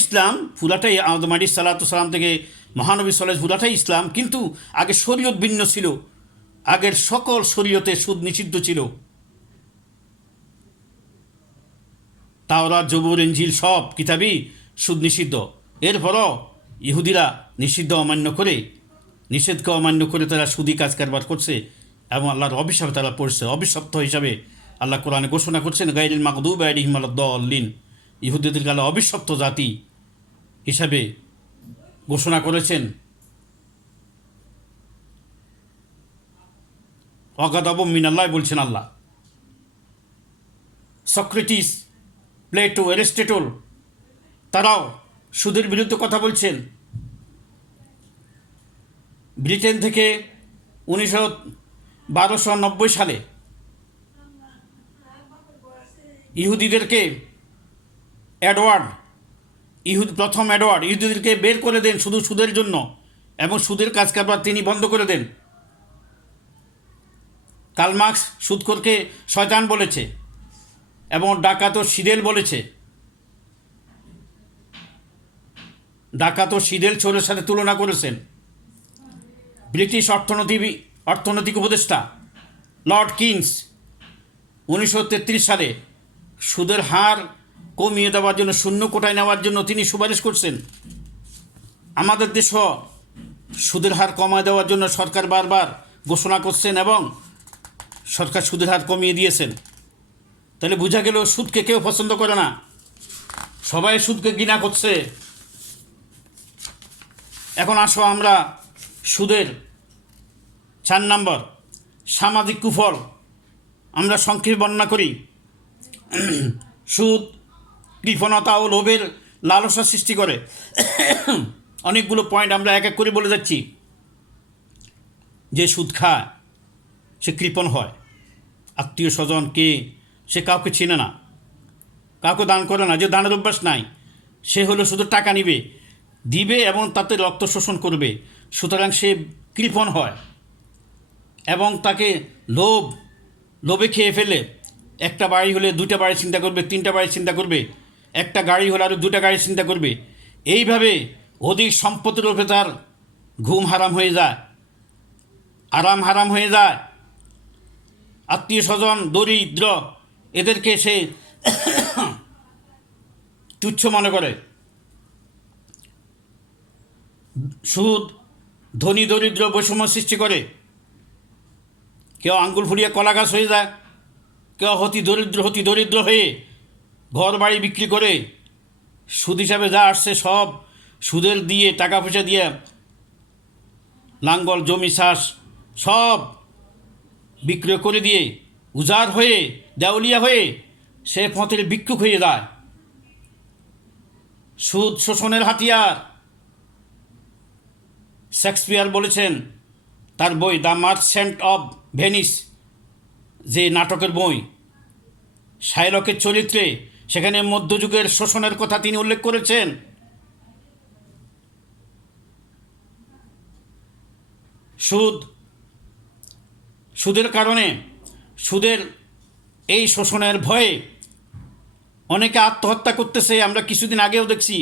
ইসলাম পুরাটাই আদম আলাইহিস সালাম থেকে মহানবী সাল্লাল্লাহু পুরাটাই ইসলাম, কিন্তু আগে শরীয়ত ভিন্ন ছিল। আগের সকল শরীয়তে সুদ নিষিদ্ধ ছিল। তাওরাত, জবুর, ইনজিল সব কিতাবই সুদ নিষিদ্ধ। এরপরও ইহুদিরা নিষেধকে অমান্য করে তারা সুদি কাজ কারবার করছে এবং আল্লাহর অভিশাপে তারা পড়ছে। অভিশপ্ত হিসাবে আল্লাহ কোরআনে ঘোষণা করছেন, গায়রিল মাগদুবি আলাইহিম ওয়ালাদ-দাল্লিন, ইহুদিদেরকে আল্লাহ অভিশপ্ত জাতি হিসাবে ঘোষণা করেছেন। অগাদাবুম মিনাল্লাহ বলছেন আল্লাহ। সক্রেটিস, প্লেটো, অ্যারিস্টটল তারাও সুদের বিরুদ্ধে কথা বলছেন। ব্রিটেন থেকে 1290 সালে ইহুদিদেরকে প্রথম এডওয়ার্ড ইহুদিদেরকে বের করে দেন শুধু সুদের জন্য, এবং সুদের কাজ কারবার তিনি বন্ধ করে দেন। কার্ল মার্কস সুদখোরকে শয়তান বলেছে এবং ডাকাত ও সিদেল বলেছে। ডাকাত ও সিদেল চোরের সাথে তুলনা করেছেন। ব্রিটিশ অর্থনৈতিক উপদেষ্টা লর্ড কিংস 1933 সালে সুদের হার কমিয়ে দেওয়ার জন্য, শূন্য কোটায় নেওয়ার জন্য তিনি সুপারিশ করছেন। আমাদের দেশও সুদের হার কমায় দেওয়ার জন্য সরকার বারবার ঘোষণা করছেন এবং সরকার সুদের হার কমিয়ে দিয়েছেন। তাহলে বোঝা গেল সুদকে কেউ পছন্দ করে না, সবাই সুদকে ঘৃণা করছে। এখন আসো আমরা সুদের 4 নম্বর সামাজিক কুফল আমরা সংক্ষেপে বর্ণনা করি। সুদ কৃপণতা ও লোভের লালসা সৃষ্টি করে। অনেকগুলো পয়েন্ট আমরা এক এক করে বলে যাচ্ছি। যে সুদ খায় সে কৃপণ হয়, আত্মীয় স্বজন কে সে কাউকে চিনে না, কাউকে দান করে না। যে দানের অভ্যাস নাই সে হলো শুধু টাকা দিবে এবং তাতে রক্ত শোষণ করবে, সুতরাং সে কৃপণ হয় এবং তাকে লোভে খেয়ে ফেলে। একটা বাড়ি হলে 2টা বাড়ি চিন্তা করবে, 3টা বাড়ি চিন্তা করবে, একটা গাড়ি হলে আরও 2টা গাড়ি চিন্তা করবে। এইভাবে অধিক সম্পত্তির উপরে তার ঘুম হারাম হয়ে যায়, আরাম হারাম হয়ে যায়। আত্মীয় স্বজন দরিদ্র এদেরকে সে তুচ্ছ মনে করে। সুদ ধনী দরিদ্র বৈষম্য সৃষ্টি করে। কেউ আঙ্গুল ফুরিয়ে কলা গাছ হয়ে যায়, কেউ অতি দরিদ্র হয়ে ঘর বাড়ি বিক্রি করে সুদ হিসাবে যা আসছে সব সুদের দিয়ে, টাকা পয়সা দিয়ে লাঙ্গল জমি চাষ সব বিক্রয় করে দিয়ে উজাড় হয়ে দেউলিয়া হয়ে সে পথের ভিক্ষুক হয়ে যায়। সুদ শোষণের হাতিয়ার। শেক্সপিয়ার বলেছেন তার বই দ্য মার্চেন্ট অফ ভেনিস, যে নাটকের বই, শায়লকের চরিত্রে সেখানে মধ্যযুগের শোষণের কথা তিনি উল্লেখ করেছেন। সুদের কারণে, সুদের এই শোষণের ভয়ে অনেকে আত্মহত্যা করতেছে। আমরা কিছুদিন আগেও দেখছি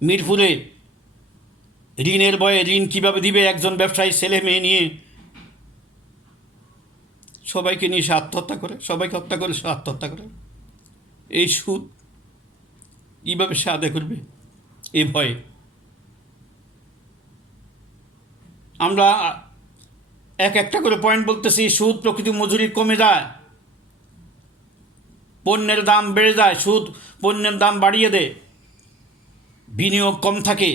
মিরপুরে ঋণের ভয়ে, ঋণ কীভাবে দিবে, একজন ব্যবসায়ী ছেলে মেয়ে নিয়ে সবাইকে নিয়ে সে আত্মহত্যা করে, সবাইকে হত্যা করে সে আত্মহত্যা করে। এই সুদ কীভাবে সে আদায় করবে এই ভয়ে। আমরা একটা করে পয়েন্ট বলতেছি। সুদ প্রকৃতি মজুরি কমে যায়, পণ্যের দাম বেড়ে যায়, সুদ পণ্যের দাম বাড়িয়ে দেয়, বিনিয়োগ কম থাকে।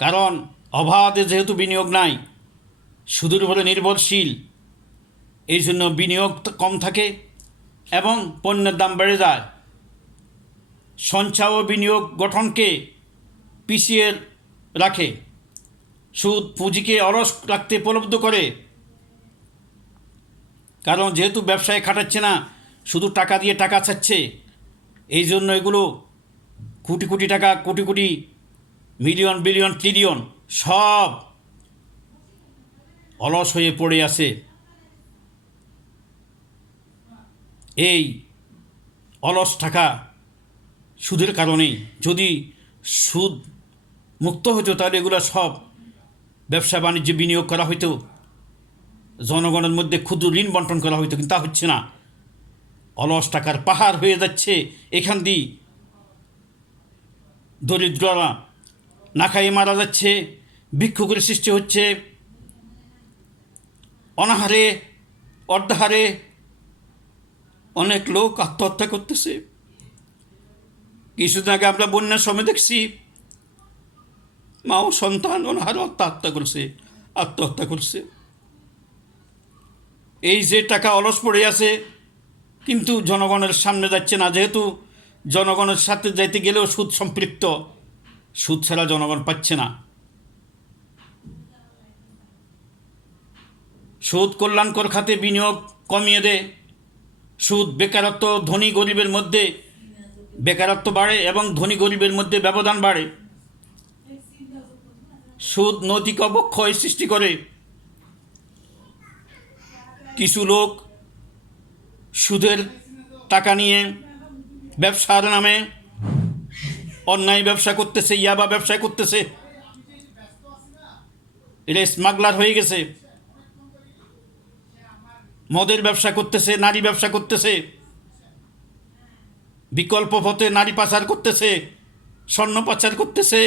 কারণ অবাধে যেহেতু বিনিয়োগ নাই, সুদের উপরে নির্ভরশীল, এই জন্য বিনিয়োগ কম থাকে এবং পণ্যের দাম বেড়ে যায়। সঞ্চয় ও বিনিয়োগ গঠনকে পিছিয়ে রাখে। সুদ পুঁজিকে অলস রাখতে প্রলুব্ধ করে, কারণ যেহেতু ব্যবসায় খাটাচ্ছে না, শুধু টাকা দিয়ে টাকা চাচ্ছে, এই জন্য এগুলো কোটি কোটি টাকা, crore crore, million billion trillion সব অলস হয়ে পড়ে আছে। এই অলস টাকা সুদের কারণেই। যদি সুদ মুক্ত হতো তাহলে এগুলো সব ব্যবসা বাণিজ্যে বিনিয়োগ করা হইতো, জনগণের মধ্যে ক্ষুদ্র ঋণ বন্টন করা হইতো, কিন্তু তা হচ্ছে না। অলস টাকার পাহাড় হয়ে যাচ্ছে। এখান দিয়ে দরিদ্ররা না খাইয়ে মারা যাচ্ছে, ভিক্ষুকের সৃষ্টি হচ্ছে, অনাহারে অর্ধাহারে অনেক লোক আত্মহত্যা করতেছে। কিছুদিন আগে আমরা বন্যার সময় দেখছি মা ও সন্তান অনাহারে আত্মহত্যা করছে। এই যে টাকা অলস পড়ে আছে, কিন্তু জনগণের সামনে যাচ্ছে না, যেহেতু জনগণের সাথে যাইতে গেলেও সুদ সম্পৃক্ত, সুদ ছাড়া জনগণ পাচ্ছে না। সুদ কল্যাণকর খাতে বিনিয়োগ কমিয়ে দেয়। সুদ বেকারত্ব, ধনী গরিবের মধ্যে বেকারত্ব বাড়ে এবং ধনী গরিবের মধ্যে ব্যবধান বাড়ে। সুদ নৈতিক অবক্ষয় সৃষ্টি করে। কিছু লোক সুদের টাকা নিয়ে ব্যবসার নামে অন্যায় ব্যবসা করতেছে, ইয়াবা ব্যবসা করতেছে, এটা স্মাগলার হয়ে গেছে। মদের ব্যবসা করতেছে, নারী ব্যবসা করতেছে, বিকল্প পথে নারী পাচার করতেছে, স্বর্ণ পাচার করতেছে।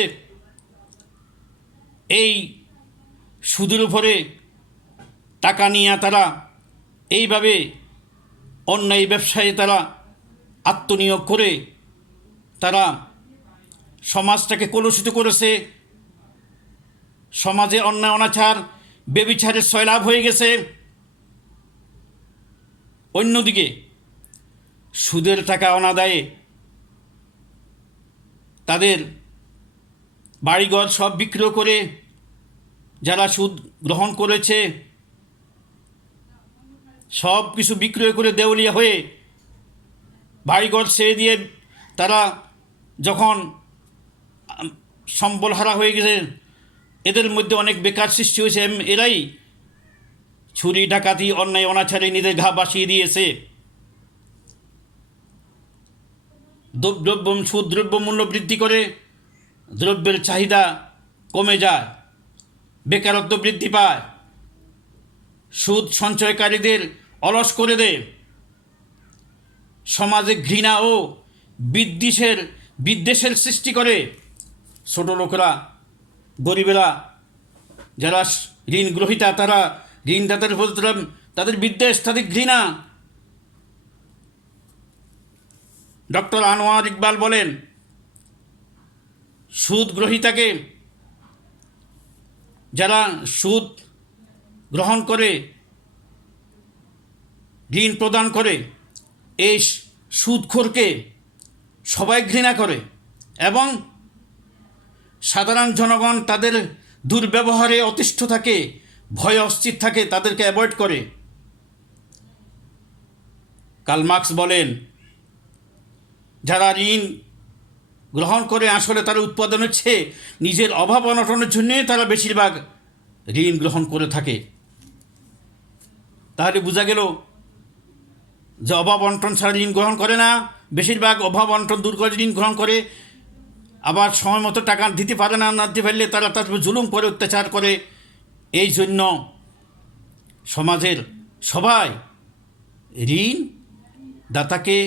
এই সুদের উপরে টাকা নিয়ে তারা এইভাবে অন্যায় ব্যবসায় তারা আত্মনিয়োগ করে তারা সমাজটাকে কলুষিত করেছে। সমাজে অন্যায় অনাচার বেবিচারের সয়লাভ হয়ে গেছে। অন্যদিকে সুদের টাকা অনাদায়ে তাদের বাড়িঘর সব বিক্রয় করে, যারা সুদ গ্রহণ করেছে সব কিছু বিক্রয় করে দেউলিয়া হয়ে বাড়িঘর ছেড়ে দিয়ে তারা যখন সম্বলহারা হয়ে গেছে, এদের মধ্যে অনেক বেকার সৃষ্টি হয়েছে। এরাই চুরি ডাকাতি অন্যায় অনাচারে নিজের ঘা বাসিয়ে দিয়েছে। সুদ দ্রব্য মূল্য বৃদ্ধি করে, দ্রব্যের চাহিদা কমে যায়, বেকারত্ব বৃদ্ধি পায়। সুদ সঞ্চয়কারীদের অলস করে দেয়। সমাজে ঘৃণা ও বিদ্বেষের সৃষ্টি করে। ছোট লোকরা, গরিবেরা, যারা ঋণ গ্রহীতা, তারা ঋণদাতার প্রতি তাদের বিদ্বেষ, তাদের ঘৃণা। ডক্টর আনোয়ার ইকবাল বলেন, সুদ গ্রহীতাকে, যারা সুদ গ্রহণ করে ঋণ প্রদান করে, এই সুদখোরকে সবাই ঘৃণা করে এবং সাধারণ জনগণ তাদের দুর্ব্যবহারে অতিষ্ঠ থাকে, ভয়ে অস্থির থাকে, তাদেরকে অ্যাভয়েড করে। কার্ল মার্কস বলেন, যারা ঋণ গ্রহণ করে আসলে তারা উৎপাদনের চেয়ে নিজের অভাব অনটনের জন্যই তারা বেশিরভাগ ঋণ গ্রহণ করে থাকে। তাহলে বোঝা গেল যে অভাব অনটন ছাড়া ঋণ গ্রহণ করে না, বেশিরভাগ অভাব অনটন দূর করে ঋণ গ্রহণ করে। আবার সময় মতো টাকা দিতে পারে না, না দিতে পারলে তারা তার জুলুম করে, অত্যাচার করে। এই জন্য সমাজের সবাই ঋণ দাতাকে,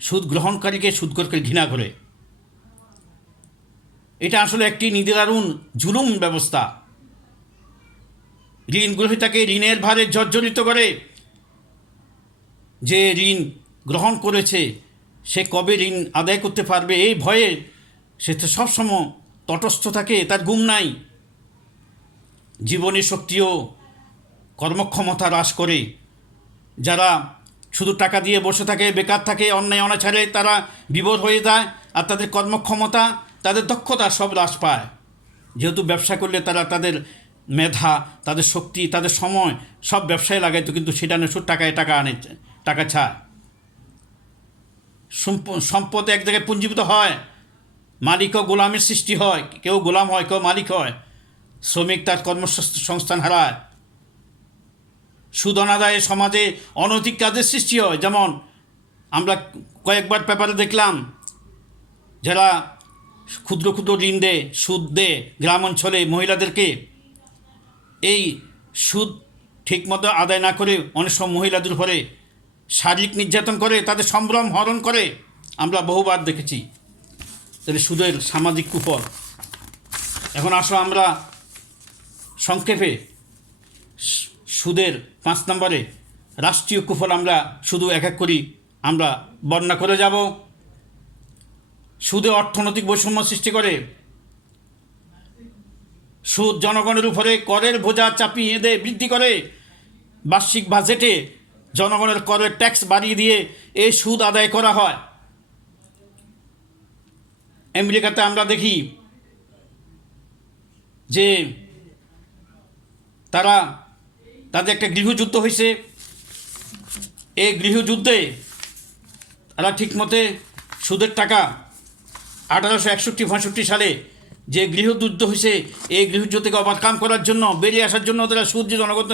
সুদ গ্রহণকারীকে, সুদখোরকে ঘৃণা করে। এটা আসলে একটি নিদারুণ জুলুম ব্যবস্থা। ঋণ গ্রহীতাকে ঋণের ভারে জর্জরিত করে। যে ঋণ গ্রহণ করেছে সে কবে ঋণ আদায় করতে পারবে এই ভয়ে সে তো সবসময় তটস্থ থাকে, তার ঘুম নাই। জীবনী শক্তিও কর্মক্ষমতা হ্রাস করে। যারা শুধু টাকা দিয়ে বসে থাকে, বেকার থাকে, অন্যায় অনাচারে তারা বিভোর হয়ে যায়, আর তাদের কর্মক্ষমতা, তাদের দক্ষতা সব হ্রাস পায়। যেহেতু ব্যবসা করলে তারা তাদের মেধা, তাদের শক্তি, তাদের সময় সব ব্যবসায় লাগাইতো, কিন্তু সেটা না, শুধু টাকায় টাকা আনে, টাকা ছাড়। সম্পদ এক জায়গায় পুঞ্জীভূত হয়, মালিক ও গোলামের সৃষ্টি হয়, কেউ গোলাম হয়, কেউ মালিক হয়। শ্রমিক তার কর্মসংস্থান হারায়। সুদ অনাদায়ে সমাজে অনৈতিক কাজের সৃষ্টি হয়। যেমন আমরা কয়েকবার পেপারে দেখলাম, যারা ক্ষুদ্র ক্ষুদ্র ঋণ দেয়, সুদ দেয় গ্রাম অঞ্চলে মহিলাদেরকে, এই সুদ ঠিকমতো আদায় না করে অনেক সময় মহিলাদের উপরে শারীরিক নির্যাতন করে, তাদের সম্ভ্রম হরণ করে, আমরা বহুবার দেখেছি। তাহলে সুদের সামাজিক কুফল। এখন আসো আমরা সংক্ষেপে সুদের 5 নম্বরে রাষ্ট্রীয় কুফল আমরা শুধু এক এক করি আমরা বর্ণনা করে যাব। সুদে অর্থনৈতিক বৈষম্য সৃষ্টি করে। সুদ জনগণের উপরে করের বোঝা চাপিয়ে দেয়, বৃদ্ধি করে। বার্ষিক বাজেটে জনগণের করের ট্যাক্স বাড়িয়ে দিয়ে এই সুদ আদায় করা হয়। আমেরিকাতে আমরা দেখি যে তাদের একটা গৃহযুদ্ধ হয়েছে। এই গৃহযুদ্ধে তারা ঠিকমতে সুদের টাকা 1861-65 সালে যে গৃহযুদ্ধ হয়েছে, এই গৃহযুদ্ধ থেকে ওভারকাম করার জন্য, বেরিয়ে আসার জন্য তারা সুদ, যে জনগণ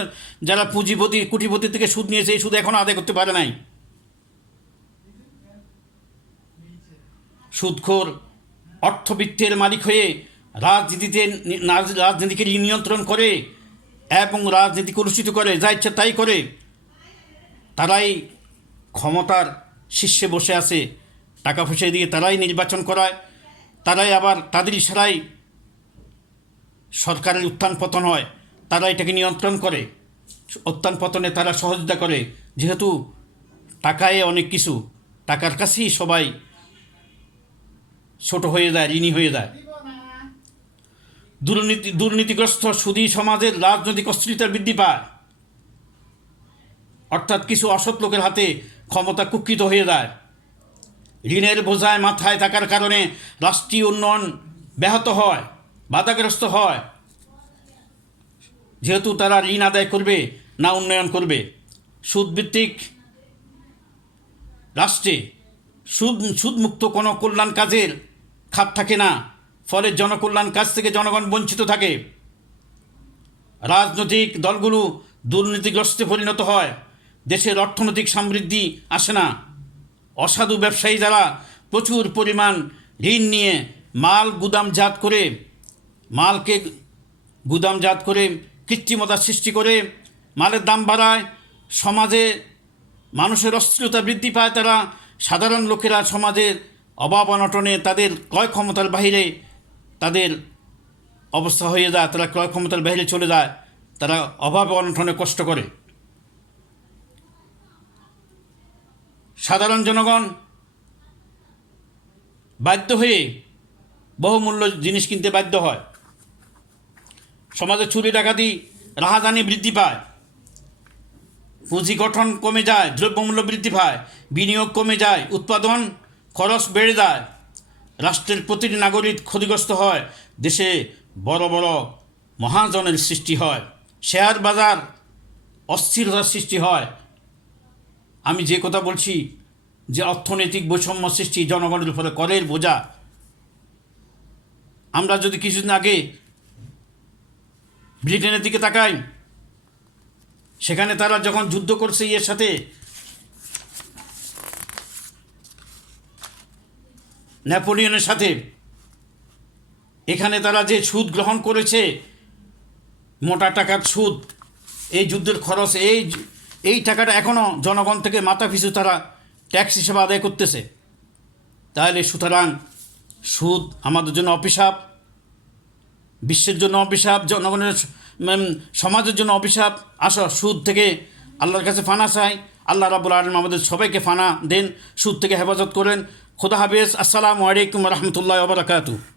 যারা পুঁজিপতি কোটিপতি থেকে সুদ নিয়েছে, এই সুদ এখনও আদায় করতে পারে নাই। সুদখোর অর্থবিত্তের মালিক হয়ে রাজনীতিকে নিয়ন্ত্রণ করে এবং রাজনীতি কলুষিত করে, যা ইচ্ছা তাই করে। তারাই ক্ষমতার শীর্ষে বসে আছে, টাকা পয়সা দিয়ে তারাই নির্বাচন করায়, তারাই আবার তাদের ইশারায় সরকারের উত্থান পতন হয়, তারা এটাকে নিয়ন্ত্রণ করে। উত্থান পতনে তারা সহযোগিতা করে, যেহেতু টাকায় অনেক কিছু, টাকার কাছেই সবাই ছোট হয়ে যায়, ঋণী হয়ে যায়। দুর্নীতিগ্রস্ত সুদী সমাজের রাজনৈতিক অস্থিরতা বৃদ্ধি পায়, অর্থাৎ কিছু অসৎ লোকের হাতে ক্ষমতা কুক্ষিত হয়ে যায়। ঋণের বোঝায় মাথায় থাকার কারণে রাষ্ট্রীয় উন্নয়ন ব্যাহত হয়, বাধাগ্রস্ত হয়, যেহেতু তারা ঋণ আদায় করবে না উন্নয়ন করবে। সুদভিত্তিক রাষ্ট্রে সুদমুক্ত কোনো কল্যাণ কাজের খাত থাকে না, ফলে জনকল্যাণ কাজ থেকে জনগণ বঞ্চিত থাকে। রাজনৈতিক দলগুলো দুর্নীতিগ্রস্তে পরিণত হয়, দেশের অর্থনৈতিক সমৃদ্ধি আসে না। অসাধু ব্যবসায়ী যারা প্রচুর পরিমাণ ঋণ নিয়ে মালকে গুদামজাত করে কৃত্রিমতা সৃষ্টি করে মালের দাম বাড়ায়, সমাজে মানুষের অস্থিরতা বৃদ্ধি পায়। তারা সাধারণ লোকেরা সমাজের অভাব অনটনে তাদের ক্রয় ক্ষমতার বাহিরে তাদের অবস্থা হয়ে যায়, তারা ক্রয় ক্ষমতার বাইরে চলে যায়, তারা অভাব অনটনে কষ্ট করে। সাধারণ জনগণ বাধ্য হয়ে বহুমূল্য জিনিস কিনতে বাধ্য হয়। সমাজে চুরি ডাকাতি রাহাজানি বৃদ্ধি পায়, পুঁজি গঠন কমে যায়, দ্রব্যমূল্য বৃদ্ধি পায়, বিনিয়োগ কমে যায়, উৎপাদন খরচ বেড়ে যায়, রাষ্ট্রের প্রতিটি নাগরিক ক্ষতিগ্রস্ত হয়, দেশে বড় বড় মহাজনের সৃষ্টি হয়, শেয়ার বাজার অস্থিরতার সৃষ্টি হয়। আমি যে কথা বলছি যে অর্থনৈতিক বৈষম্য সৃষ্টি, জনগণের উপরে করের বোঝা। আমরা যদি কিছুদিন আগে ব্রিটেনের দিকে তাকাই, সেখানে তারা যখন যুদ্ধ করছে এর সাথে, নেপোলিয়নের সাথে, এখানে তারা যে সুদ গ্রহণ করেছে, মোটা টাকার সুদ, এই যুদ্ধের খরচ, এই টাকাটা এখনও জনগণ থেকে মাথা পিছু তারা ট্যাক্স হিসেবে আদায় করতেছে। তাহলে সুতরাং সুদ আমাদের জন্য অভিশাপ, বিশ্বের জন্য অভিশাপ, জনগণের সমাজের জন্য অভিশাপ। আসো সুদ থেকে আল্লাহর কাছে ফানা চাই। আল্লাহ রাব্বুল আলামিন আমাদের সবাইকে ফানা দেন, সুদ থেকে হেফাজত করেন। খোদা হাফেজ। আসসালামু আলাইকুম রহমতুল্লাহ ওয়া বারাকাতুহু।